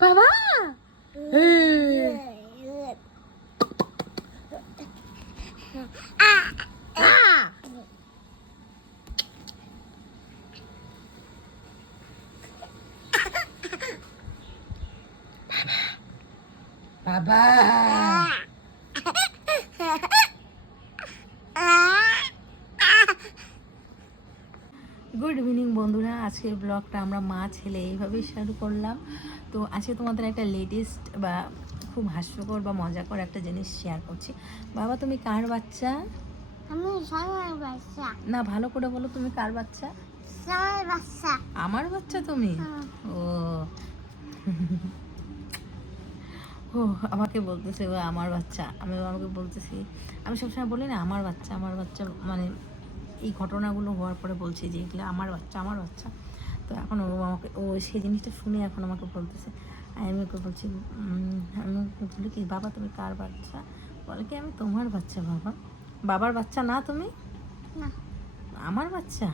বাবা এই। আহ! বাবা গুড ইভিনিং বন্ধুরা আজকের ব্লগটা আমরা মা ছেলে এইভাবেই শুরু করলাম। তো আজকে তোমাদের একটা লেটেস্ট বা খুব হাস্যকর বা মজাকর একটা জিনিস শেয়ার করছি। বাবা তুমি কার বাচ্চা? আমি বাচ্চা। না ভালো করে বলো তুমি কার বাচ্চা? বাচ্চা। আমার বাচ্চা তুমি? ও। ও আমাকে বলতেছে ও আমার বাচ্চা। আমি আমাকে বলতেছি আমি সবসময় বলি না আমার বাচ্চা আমার বাচ্চা। মানে এই ঘটনাগুলো হওয়ার পরে বলছি যে এগুলো আমার বাচ্চা আমার বাচ্চা। তো এখন ও আমাকে ও সেই জিনিসটা শুনে এখন আমাকে বলতেছে আর আমি ওকে বলছি আমি ওকে বলি কি বাবা তুমি কার বাচ্চা? বলে কি আমি তোমার বাচ্চা বাবা। বাবার বাচ্চা না তুমি? না। আমার বাচ্চা?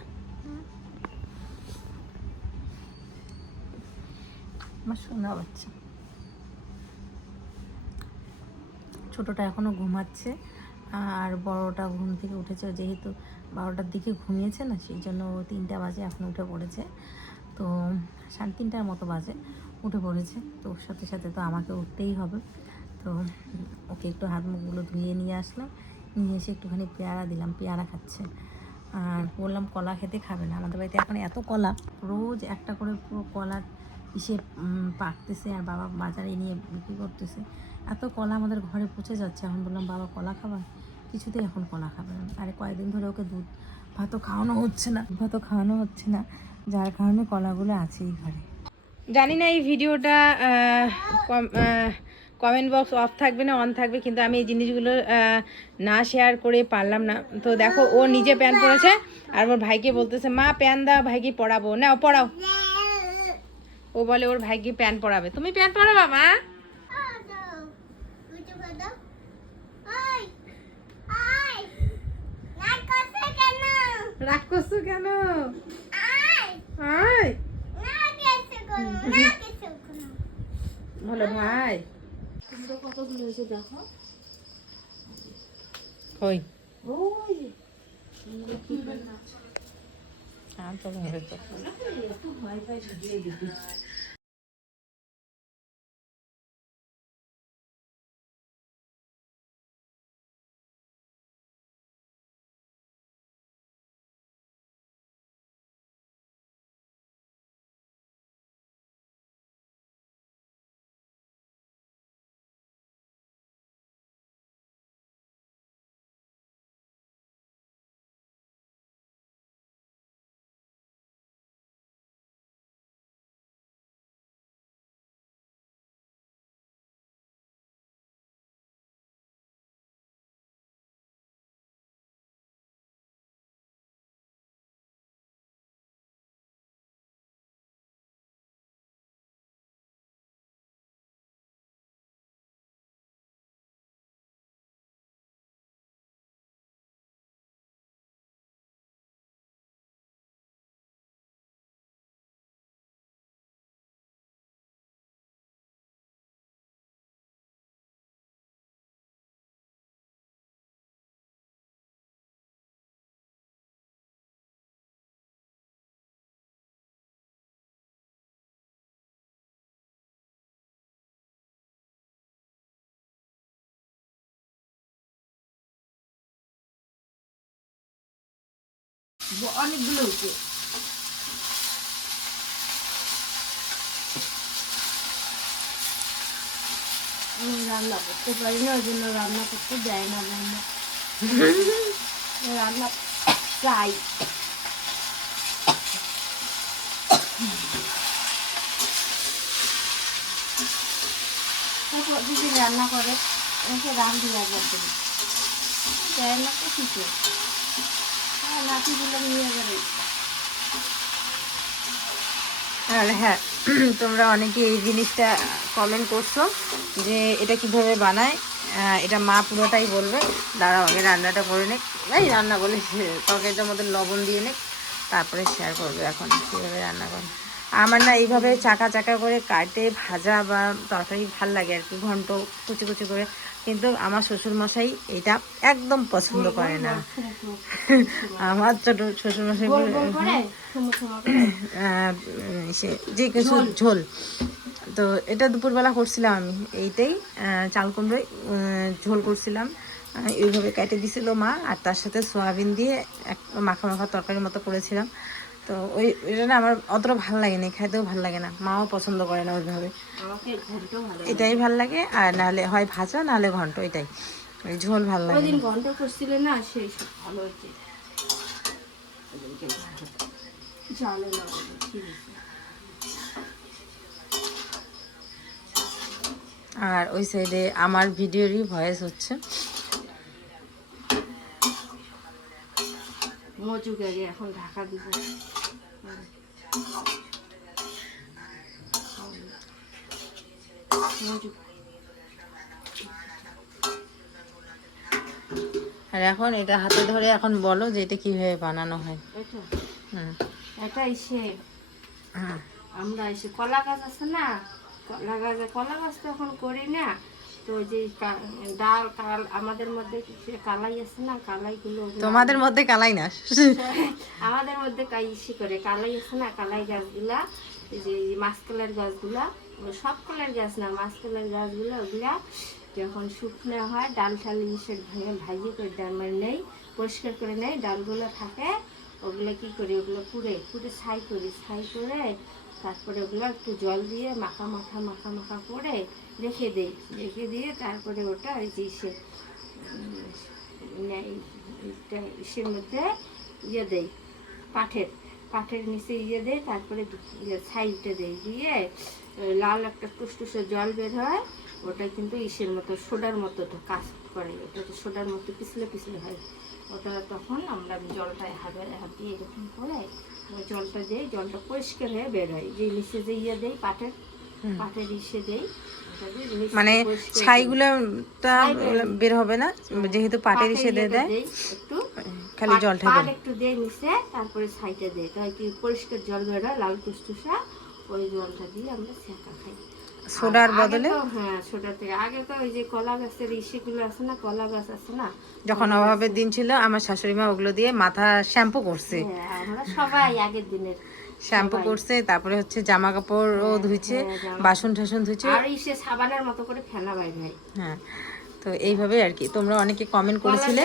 আমার সোনা বাচ্চা। ছোটটা এখনও ঘুমাচ্ছে আর বড়টা ঘুম থেকে উঠেছে যেহেতু বারোটার দিকে ঘুমিয়েছে না সেই জন্য ও তিনটা বাজে এখন উঠে পড়েছে। তো সাড়ে তিনটার মতো বাজে, উঠে পড়েছে। তো সাথে সাথে তো আমাকে উঠতেই হবে। তো ওকে একটু হাত মুখগুলো ধুয়ে নিয়ে আসলাম। নিয়ে এসে একটুখানি পেয়ারা দিলাম, পেয়ারা খাচ্ছে। আর বললাম, কলা খেতে খাবে না। আমাদের বাড়িতে এখন এত কলা, রোজ একটা করে পুরো কলা ইসে পাকতেছে। আর বাবা বাজারে নিয়ে বিক্রি করতেছে। এত কলা আমাদের ঘরে পচে যাচ্ছে। এখন বললাম, বাবা, কলা খাবা? কিছুতেই এখন কলা খাবে না। আরে কয়েকদিন ধরে ওকে দুধ ভাতও খাওয়ানো হচ্ছে না ভাতও খাওয়ানো হচ্ছে না। যার কারণে কলাগুলো আছেই ঘরে। জানি না এই ভিডিওটা কমেন্ট বক্স অফ থাকবে না অন থাকবে, কিন্তু আমি এই জিনিসগুলো না শেয়ার করে পারলাম না। তো দেখো, ও নিজে প্যান পরেছে আর ওর ভাইকে বলতেছে, মা প্যান দাও, ভাইকে পড়াবো। না পড়াও। ও বলে, ওর ভাইকে প্যান পড়াবে। তুমি প্যান পড়াবা, মা? রাগ করছ কেন? বলো ভাই। কতগুলো হয়েছে দেখো? কই? ওই তো ভেবে ভয় পাই অনেকগুলো হয়েছে রান্না করতে পারি না ওই জন্য রান্না করতে দেয় না রান্না। রান্না চাই। দিদি রান্না করে রান্ধি একবার দেবে। দেয় না তো হ্যাঁ যাবে। আর হ্যাঁ তোমরা অনেকে এই জিনিসটা কমেন্ট করছ যে এটা কীভাবে বানায়। এটা মা পুরোটাই বলবে। দাঁড়াও, আগে রান্নাটা করে নে এই রান্না বলে তরকারিটার মধ্যে লবণ দিয়ে নে তারপরে শেয়ার করবে এখন কীভাবে রান্না করে। আমার না এইভাবে চাকা চাকা করে কাটে, ভাজা বা তরকারি ভালো লাগে আর কি, ঘন্ট কুচি কুচি করে কিন্তু আমার শ্বশুরমশাই এটা একদম পছন্দ করে না। আমার ছোট শ্বশুরমশাই আহ, সে যে কিছু ঝোল। তো এটা দুপুরবেলা করছিলাম আমি এইটাই চাল কুমড়োই আহ, ঝোল করছিলাম। এইভাবে কেটে দিছিল মা আর তার সাথে সয়াবিন দিয়ে এক মাখা মাখা তরকারির মতো করেছিলাম। তো ওই এটা না আমার অতটা ভালো লাগে না খাইতেও ভালো লাগে না। মাও পছন্দ করে না ওইভাবে। এটাই ভালো লাগে আর নাহলে হয় ভাজা নাহলে ঘন্ট এটাই। ওই ঝোল ভালো লাগে ঘন্ট করছিলে না সেই ভালো? আর ওই সাইডে আমার ভিডিওরই ভয়েস হচ্ছে। এখন ঢাকা দিব। আর এখন এটা হাতে ধরে এখন বলো যে এটা কীভাবে বানানো হয়। এটা? হুম। এটা এসে হুম। আমরা এসে কলা গাছ আছে না? কলা গাছে কলা গাছ তো এখন করি না। তো যে ডাল কাল আমাদের মধ্যে কালাই আছে না কালাইগুলো তোমাদের মধ্যে কালাই না? আমাদের মধ্যে কাই ইসে করে কালাই আছে না কালাই গাছগুলা যে মাসকলার গাছগুলা সব কলার গাছ না মাসকলার গাছগুলা ওগুলা যখন শুকনো হয় ডাল ঠাল ইসে ভেঙে ভাজি করে ডাল মানে নেই পরিষ্কার করে নেই ডালগুলো থাকে ওগুলো কি করি ওগুলো পুড়ে পুড়ে ছাই করি ছাই করে তারপরে ওগুলো একটু জল দিয়ে মাখা মাখা মাখা মাখা করে রেখে দেই। রেখে দিয়ে তারপরে ওটা ওই যে এইটা ইসের মধ্যে ইয়ে দেই পাঠের পাঠের নিচে ইয়ে দেয় তারপরে দু- ইয়ে দেয় দিয়ে লাল একটা টুসটুসে জল বের হয়, ওটা কিন্তু ইসের মতো, সোডার মতো কাজ করে ওটা তো সোডার মতো পিছলে পিছলে হয়। ওটা তখন আমরা জলটা হাতে হাত দিয়ে এরকম করে ওই জলটা দিই জলটা পরিষ্কার হয়ে বের হয় যে নিচে যে ইয়ে দেয় পাটের। পাটের ইসে দেই মানে ছাইগুলোটা বের- বের হবে না? যেহেতু পাটের ইসে দিয়ে দেয় একটু। খালি জলটা দেয় একটু দিয়ে নিচে তারপরে ছাইটা দেয় তাই কি পরিষ্কার জল বেরোয় লাল টুসটুসা ওই জলটা দিয়ে আমরা ছেঁকা খাই। সোডার বদলে? হ্যাঁ সোডা থেকে। আগে তো ওই যে কলা গাছের ইসেগুলো আছে না কলা গাছ আছে না? যখন অভাবের দিন ছিল আমার শাশুড়ি মা ওগুলো দিয়ে মাথা শ্যাম্পু করছে। হ্যাঁ, আমরা সবাই আগের দিনের শ্যাম্পু করছে তারপরে হচ্ছে জামা কাপড়ও ধুইছে হ্যাঁ, বাসন টাসন ধুইছে। আর ইসে সাবানের মতো করে ফেলা ভাই হয় হ্যাঁ তো এইভাবে আর কি। তোমরা অনেকে কমেন্ট করেছিলে।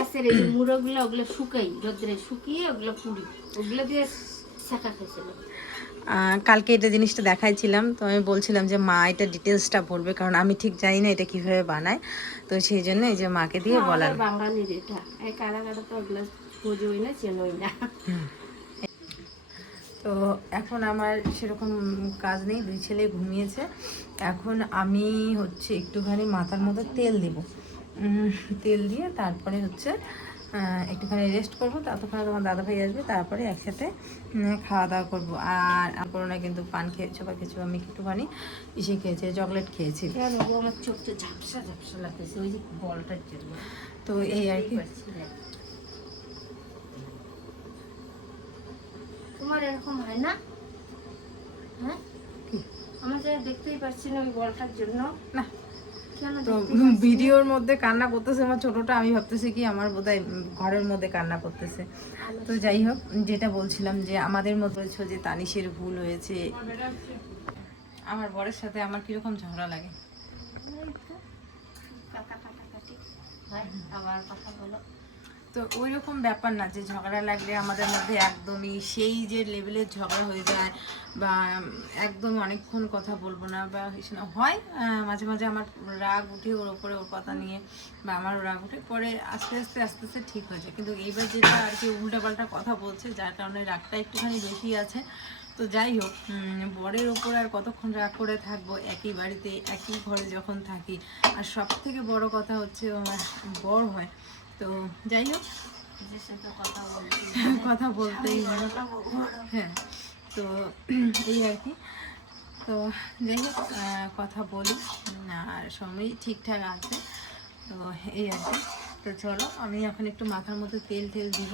মুড়োগুলো ওগুলো শুকাই রোদ্রে শুকিয়ে ওগুলো পুড়ি। ওগুলো দিয়ে ছেঁকা খেয়েছিল। কালকে এটা জিনিসটা দেখাইছিলাম তো আমি বলছিলাম যে মা এটা ডিটেলসটা বলবে কারণ আমি ঠিক জানি না এটা কীভাবে বানায়। তো সেই জন্য এই যে মাকে দিয়ে বলার। বাঙালির এটা। এই কারা কারা তো বোঝোই না চেনোই না। তো এখন আমার সেরকম কাজ নেই দুই ছেলে ঘুমিয়েছে। এখন আমি হচ্ছে একটুখানি মাথার মধ্যে তেল দেব। তেল দিয়ে তারপরে হচ্ছে একটুখানি রেস্ট করব ততক্ষণে তোমার দাদাভাই আসবে তারপরে একসাথে খাওয়া দাওয়া করব। আর করোনা কিন্তু পান খেয়েছো বা কিছু আমি একটুখানি ইসে খেয়েছি চকলেট খেয়েছি। গো, আমার চোখটা ঝাপসা ঝাপসা লাগতেছে ওই যে বলটার জন্য। তো এই আর কি। তোমার এরকম হয় না? হ্যাঁ? আমার দেখতেই পাচ্ছি না ওই বলটার জন্য। না। তো? ভিডিওর মধ্যে কান্না করতেছে আমার ছোটটা আমি ভাবতেছি কি আমার বোধহয় ঘরের মধ্যে কান্না করতেছে। তো যাই হোক যেটা বলছিলাম যে আমাদের মতো বলছো যে তানিশের ভুল হয়েছে। আমার বরের সাথে আমার কীরকম ঝগড়া লাগে? আবার কথা বলো। তো ওই রকম ব্যাপার না যে ঝগড়া লাগলে আমাদের মধ্যে একদমই সেই যে লেভেলের ঝগড়া হয়ে যায় বা একদম অনেকক্ষণ কথা বলব না বা না, হয় মাঝে মাঝে আমার রাগ উঠে ওর ওপরে ওর কথা নিয়ে বা আমারও রাগ উঠে, পরে আস্তে আস্তে আস্তে আস্তে ঠিক হয়ে যায়। কিন্তু এইবার যেটা আর কি উল্টাপাল্টা কথা বলছে, যার কারণে রাগটা একটুখানি বেশি আছে। তো যাই হোক বরের ওপর আর কতক্ষণ রাগ করে থাকব, একই বাড়িতে, একই ঘরে যখন থাকি, আর সব থেকে বড় কথা হচ্ছে আমার বর হয়। তো যাই হোক, কথা বলতেই হ্যাঁ তো এই আর কি। তো যাই হোক কথা বলি। আর সময় ঠিকঠাক আছে, তো এই আর কি। তো চলো, আমি এখন একটু মাথার মধ্যে তেল টেল দিব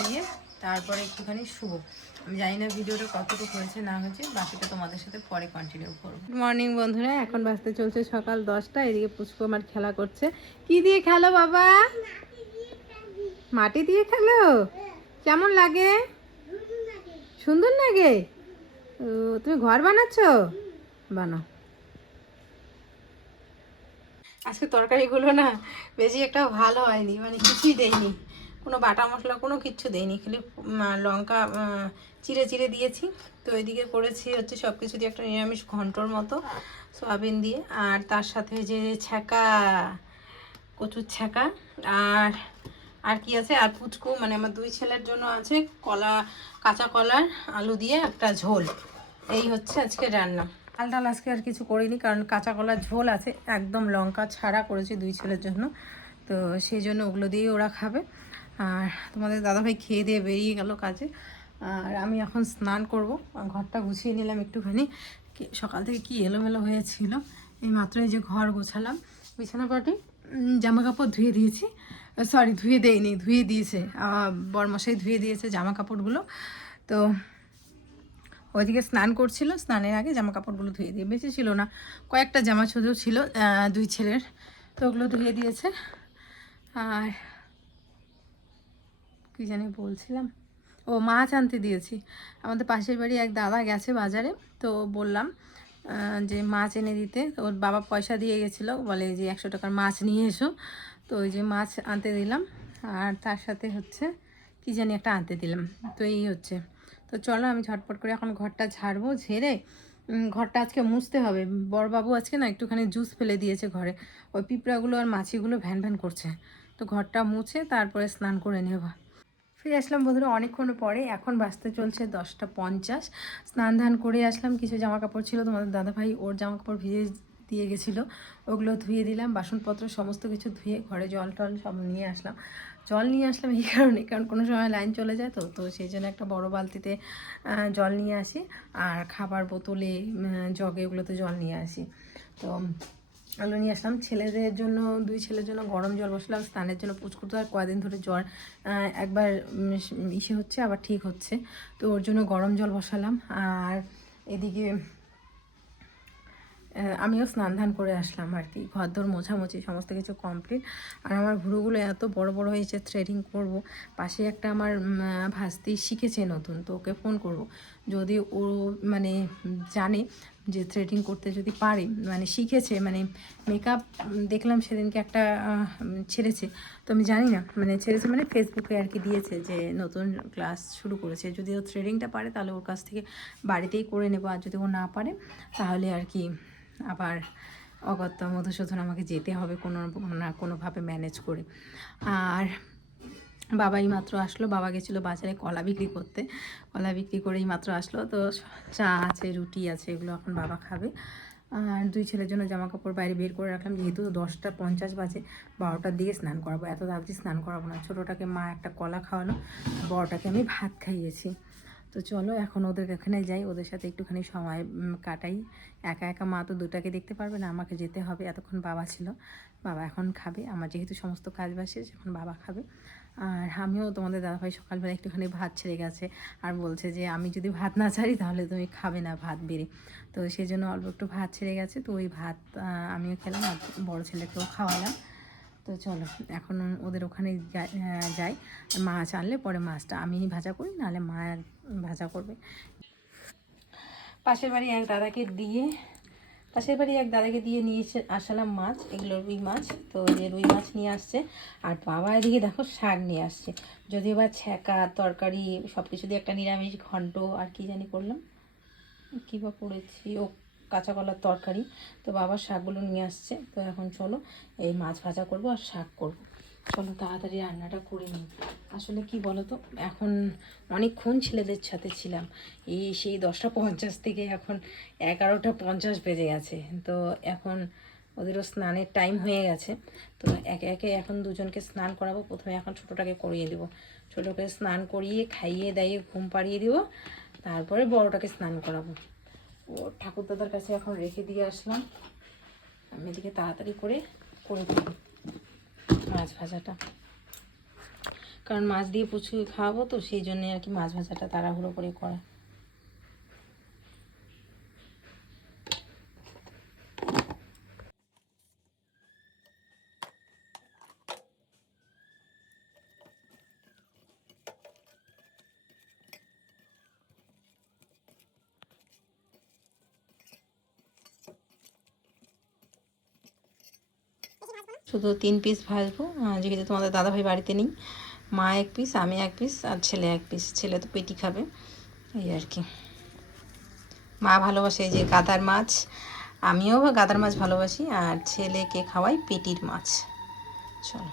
দিয়ে তারপরে একটুখানি শুভ। আমি জানি না ভিডিওটা কতটুকু হয়েছে, না হয়েছে, বাকিটা তোমাদের সাথে পরে কন্টিনিউ করব। গুড মর্নিং বন্ধুরা, এখন বাজতে চলছে সকাল দশটা, এদিকে পুষ্প খেলা করছে। কি দিয়ে খেলো বাবা? মাটি দিয়ে খেলো? কেমন লাগে? সুন্দর লাগে? তুমি ঘর বানাচ্ছ? বানাও। আজকে তরকারিগুলো না বেশি একটা ভালো হয়নি মানে কিছুই দেয়নি কোনো বাটা মশলা, কোনো কিচ্ছু দেয়নি খালি লঙ্কা চিড়ে চিড়ে দিয়েছি। তো এদিকে করেছি হচ্ছে সব কিছু দিয়ে একটা নিরামিষ ঘন্টর মতো সয়াবিন দিয়ে। আর তার সাথে যে ছ্যাঁকা, কচুর ছ্যাঁকা, আর আর কি আছে? আর পুচকু মানে আমার দুই ছেলের জন্য আছে কলা, কাঁচা কলার আলু দিয়ে একটা ঝোল। এই হচ্ছে আজকে রান্না। ডাল ডাল আজকে আর কিছু করিনি, কারণ কাঁচা কলার ঝোল আছে, একদম লঙ্কা ছাড়া করেছি দুই ছেলের জন্য। তো সেই জন্য ওগুলো দিয়েই ওরা খাবে। আর তোমাদের দাদাভাই খেয়ে দিয়ে বেরিয়ে গেল কাজে। আর আমি এখন স্নান করব। ঘরটা গুছিয়ে নিলাম একটুখানি। সকাল থেকে কি এলোমেলো হয়েছিল? এই মাত্র এই যে ঘর গোছালাম। বিছানা পাটি জামা কাপড় ধুয়ে দিয়েছি। সরি ধুয়ে দেয়নি ধুয়ে দিয়েছে। বরমশাই ধুয়ে দিয়েছে জামা কাপড়গুলো তো ওইদিকে স্নান করছিল। স্নানের আগে জামা কাপড়গুলো ধুয়ে দিয়ে বেঁচে ছিল না। কয়েকটা জামা শুধু ছিল দুই ছেলের। তো ওগুলো ধুয়ে দিয়েছে। আর কি জানি বলছিলাম? ও, মাছ আনতে দিয়েছি। আমাদের পাশের বাড়ি এক দাদা গেছে বাজারে, তো বললাম যে মাছ এনে দিতে। ওর বাবা পয়সা দিয়ে গেছিল, বলে যে একশো টাকার মাছ নিয়ে এসো। তো ওই যে মাছ আনতে দিলাম, আর তার সাথে হচ্ছে কি জানি একটা আনতে দিলাম। তো এই হচ্ছে। তো চলো, আমি ঝটপট করে এখন ঘরটা ঝাড়বো, ঝেড়ে ঘরটা আজকে মুছতে হবে। বড়বাবু আজকে না একটুখানি জুস ফেলে দিয়েছে ঘরে। ওই পিঁপড়াগুলো আর মাছিগুলো ভ্যান ভ্যান করছে। তো ঘরটা মুছে তারপরে স্নান করে নেব। ফিরে আসলাম বন্ধুরা অনেকক্ষণ পরে। এখন বাজতে চলছে দশটা পঞ্চাশ। স্নান ধান করে আসলাম, কিছু জামা কাপড় ছিল, তোমাদের দাদাভাই ওর জামা কাপড় ভিজে দিয়ে গেছিল, ওগুলো ধুয়ে দিলাম, বাসনপত্র সমস্ত কিছু ধুয়ে ঘরে জল টল সব নিয়ে আসলাম। জল নিয়ে আসলাম এই কারণে, কারণ কোনো সময় লাইন চলে যায় তো তো সেই জন্য একটা বড় বালতিতে জল নিয়ে আসি, আর খাবার বোতলে জগে ওগুলোতে জল নিয়ে আসি। তো আলু নিয়ে আসলাম। ছেলেদের জন্য, দুই ছেলের জন্য গরম জল বসলাম, স্নানের জন্য পুচকুতো আর কয়দিন ধরে জ্বর একবার ইসে হচ্ছে, আবার ঠিক হচ্ছে। তো ওর জন্য গরম জল বসালাম। আর এদিকে আমিও স্নান ধান করে আসলাম আর কি। ঘরদোর মোছামুছি, সমস্ত কিছু কমপ্লিট আর আমার ভুরুগুলো এত বড় বড় হয়েছে থ্রেডিং করব। পাশে একটা আমার ভাস্তি শিখেছে নতুন, তো ওকে ফোন করব। যদি ও মানে জানে যে থ্রেডিং করতে যদি পারে মানে শিখেছে মানে মেকআপ দেখলাম সেদিনকে একটা ছেড়েছে। তো আমি জানি না মানে ছেড়েছে মানে ফেসবুকে আর কি দিয়েছে যে নতুন ক্লাস শুরু করেছে। যদি ও থ্রেডিংটা পারে তাহলে ওর কাছ থেকে বাড়িতেই করে নেব। আর যদি ও না পারে, তাহলে আর কি আবার অগত্যা মধুসূদন আমাকে যেতে হবে কোনো না কোনোভাবে ম্যানেজ করে। আর বাবাই মাত্র আসলো, বাবা গেছিল বাজারে কলা বিক্রি করতে। কলা বিক্রি করেই মাত্র আসলো। তো চা আছে, রুটি আছে, এগুলো এখন বাবা খাবে। আর দুই ছেলের জন্য জামা কাপড় বাইরে বের করে রাখলাম। যেহেতু দশটা পঞ্চাশ বাজে, বারোটার দিকে স্নান করাবো। এত তাড়াতাড়ি স্নান করাবো না। ছোটোটাকে মা একটা কলা খাওয়ালো। বড়টাকে আমি ভাত খাইয়েছি। তো চলো, এখন ওদের এখানে যাই। ওদের সাথে একটুখানি সময় কাটাই। একা একা মা তো দুটাকে দেখতে পারবে না। আমাকে যেতে হবে। এতক্ষণ বাবা ছিল। বাবা এখন খাবে। আমার যেহেতু সমস্ত কাজ বাসে এখন বাবা খাবে। আর আমিও তোমাদের দাদাভাই সকালবেলা একটুখানি ভাত ছেড়ে গেছে আর বলছে যে, আমি যদি ভাত না ছাড়ি, তাহলে তুমি খাবে না ভাত বেড়ে। তো সেই জন্য অল্প একটু ভাত ছেড়ে গেছে। তো ওই ভাত আমিও খেলাম আর বড়ো ছেলেকেও খাওয়ালাম। তো চলো, এখন ওদের ওখানে যাই- মাছ আনলে পরে মাছটা আমি ভাজা করি, নাহলে মা ভাজা করবে। পাশের বাড়ি এক দাদাকে দিয়ে পাশের বাড়ি এক দাদাকে দিয়ে নিয়ে এসে আসালাম মাছ, এগুলো রুই মাছ। তো যে রুই মাছ নিয়ে আসছে। আর বাবা এদিকে দেখো শাক নিয়ে আসছে। যদিও বা ছ্যাঁকা, তরকারি সব কিছু দিয়ে একটা নিরামিষ ঘন্ট, আর কি জানি করলাম। কী বা পড়েছি ও কাঁচা কলার তরকারি। তো বাবা শাকগুলো নিয়ে আসছে। তো এখন চলো এই মাছ ভাজা করব আর শাক করব। চলো তাড়াতাড়ি রান্নাটা করে নিই। আসলে কি বলো তো এখন অনেকক্ষণ ছেলেদের সাথে ছিলাম। এই সেই দশটা পঞ্চাশ থেকে এখন এগারোটা পঞ্চাশ বেজে গেছে। তো এখন ওদেরও স্নানের টাইম হয়ে গেছে। তো একে একে এখন দুজনকে স্নান করাবো। প্রথমে এখন ছোটোটাকে করিয়ে দেবো। ছোটোকে স্নান করিয়ে, খাইয়ে, দাইয়ে, ঘুম পাড়িয়ে দেবো। তারপরে বড়টাকে স্নান করাবো। ও ঠাকুরদাদার কাছে এখন রেখে দিয়ে আসলাম। আমি এদিকে তাড়াতাড়ি করে করে দেবো মাছ ভাজাটা। কারণ মাছ দিয়ে প্রচুর খাওয়াবো তো, সেই জন্যে আর কি মাছ ভাজাটা তাড়াহুড়ো করে করা। শুধু তিন পিস ভাজবো যেহেতু তোমাদের দাদাভাই বাড়িতে নেই। মা এক পিস আমি এক পিস আর ছেলে এক পিস ছেলে তো পেটি খাবে, এই আর কি। মা ভালোবাসে যে গাদার মাছ। আমিও গাদার মাছ ভালোবাসি, আর ছেলেকে খাওয়াই পেটির মাছ। চলো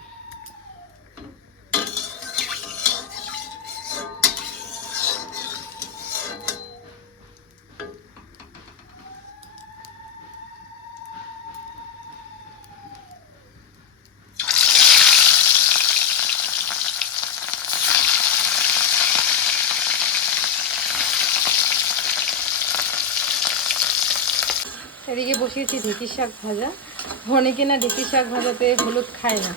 এদিকে বসিয়েছি ঢেঁকির শাক ভাজা। অনেকে না ঢেঁকির শাক ভাজাতে হলুদ খায় না,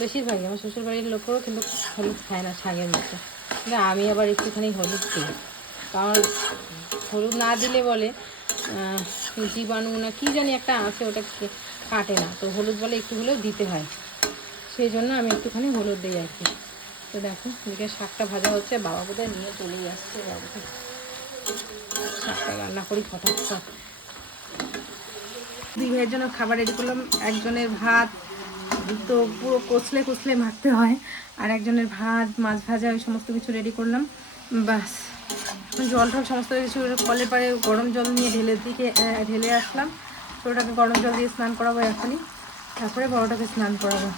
বেশিরভাগই। আমার শ্বশুরবাড়ির লোকেরও কিন্তু হলুদ খায় না শাকের মতো কিন্তু আমি আবার একটুখানি হলুদ দিই। কারণ হলুদ না দিলে বলে জীবাণু না কী জানি একটা আছে, ওটা কাটে না। তো হলুদ বলে একটু হলেও দিতে হয়। সেই জন্য আমি একটুখানি হলুদ দিই আর কি। তো দেখো, এদিকে শাকটা ভাজা হচ্ছে, বাবা বোধহয় নিয়ে চলেই আসছে বাবাকে শাকটা রান্না করি ফটাফট। দুই ভাইয়ের জন্য খাবার রেডি করলাম। একজনের ভাত তো পুরো কচলে কচলে মাখতে হয়, আর একজনের ভাত, মাছ ভাজা, ওই সমস্ত কিছু রেডি করলাম। বাস জল টল সমস্ত কিছু কলের পাড়ে গরম জল নিয়ে ঢেলে দিকে ঢেলে আসলাম। ছোটোটাকে গরম জল দিয়ে স্নান করাবো এখনই। তারপরে বড়োটাকে স্নান করাবো।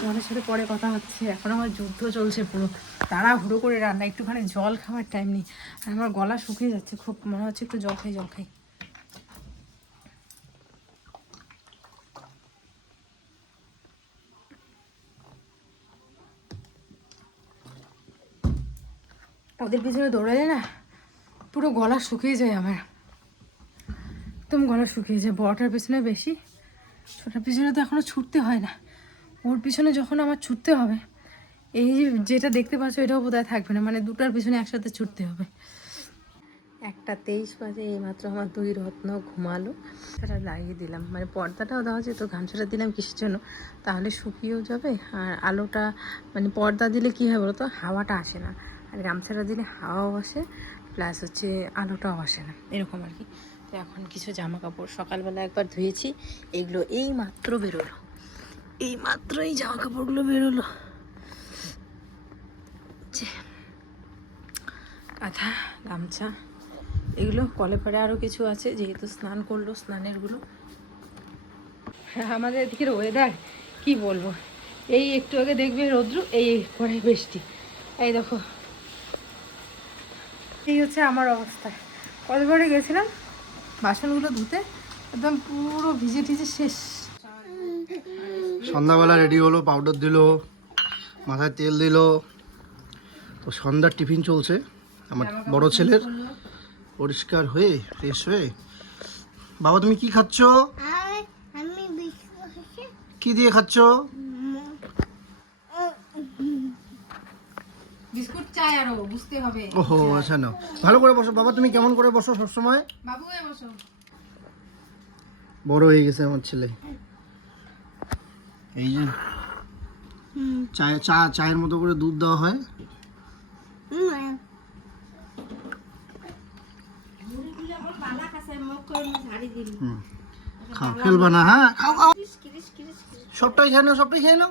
তোমাদের সাথে পরে কথা হচ্ছে। এখন আমার যুদ্ধ চলছে পুরো। তাড়াহুড়ো করে রান্না, একটুখানি জল খাওয়ার টাইম নেই। আর আমার গলা শুকিয়ে যাচ্ছে, খুব মনে হচ্ছে একটু জল খাই জল খাই। ওদের পিছনে দৌড়ালে না পুরো গলা শুকিয়ে যায় আমার। একদম গলা শুকিয়ে যায়, বড়টার পিছনে বেশি, ছোটার পিছনে তো এখনও ছুটতে হয় না। ওর পিছনে যখন আমার ছুটতে হবে, এই যেটা দেখতে পাচ্ছ এটাও বোধহয় থাকবে না মানে দুটার পিছনে একসাথে ছুটতে হবে। একটা তেইশ বাজে, এইমাত্র আমার দুই রত্ন ঘুমালো। সেটা লাগিয়ে দিলাম। মানে পর্দাটাও দেওয়া যেত গামছাটা দিলাম কিসের জন্য? তাহলে শুকিয়েও যাবে, আর আলোটা মানে পর্দা দিলে কী হয় তো হাওয়াটা আসে না। আর গামছাটা দিলে হাওয়াও আসে প্লাস হচ্ছে আলোটাও আসে না এরকম আর কি। তো এখন কিছু জামা কাপড় সকালবেলা একবার ধুয়েছি এগুলো এই মাত্র বেরোলো এই মাত্র এই জামা কাপড়গুলো বেরোলো কাঁথা গামছা এগুলো কলে পাড়ে আরও কিছু আছে যেহেতু স্নান করল স্নানেরগুলো। হ্যাঁ, আমাদের এদিকের ওয়েদার কি বলব? এই একটু আগে দেখবে রৌদ্র এই পরে বৃষ্টি। এই দেখো এই হচ্ছে আমার অবস্থা। কতবারে গেছিলাম? বাসনগুলো ধুতে একদম পুরো ভিজে টিজে শেষ। সন্ধ্যাবেলা রেডি হলো পাউডার দিল মাথায় তেল দিল। তো সন্ধ্যার টিফিন চলছে আমার বড় ছেলের। পরিষ্কার হয়ে ফ্রেশ হয়ে। বাবা তুমি কি খাচ্ছ? আমি কি দিয়ে খাচ্ছ? চাই আরও বুঝতে হবে। ওহো আচ্ছা না ভালো করে বসো। বাবা তুমি কেমন করে বসো সবসময়? বাবু এ বসো। বড় হয়ে গেছে আমার ছেলে। এই যে চায় চা চায়ের মতো করে দুধ দেওয়া হয়। খাও ফেলবা না হ্যাঁ? খাও খাও। সবটাই খেয়ে নাও সবটাই খেয়ে নাও।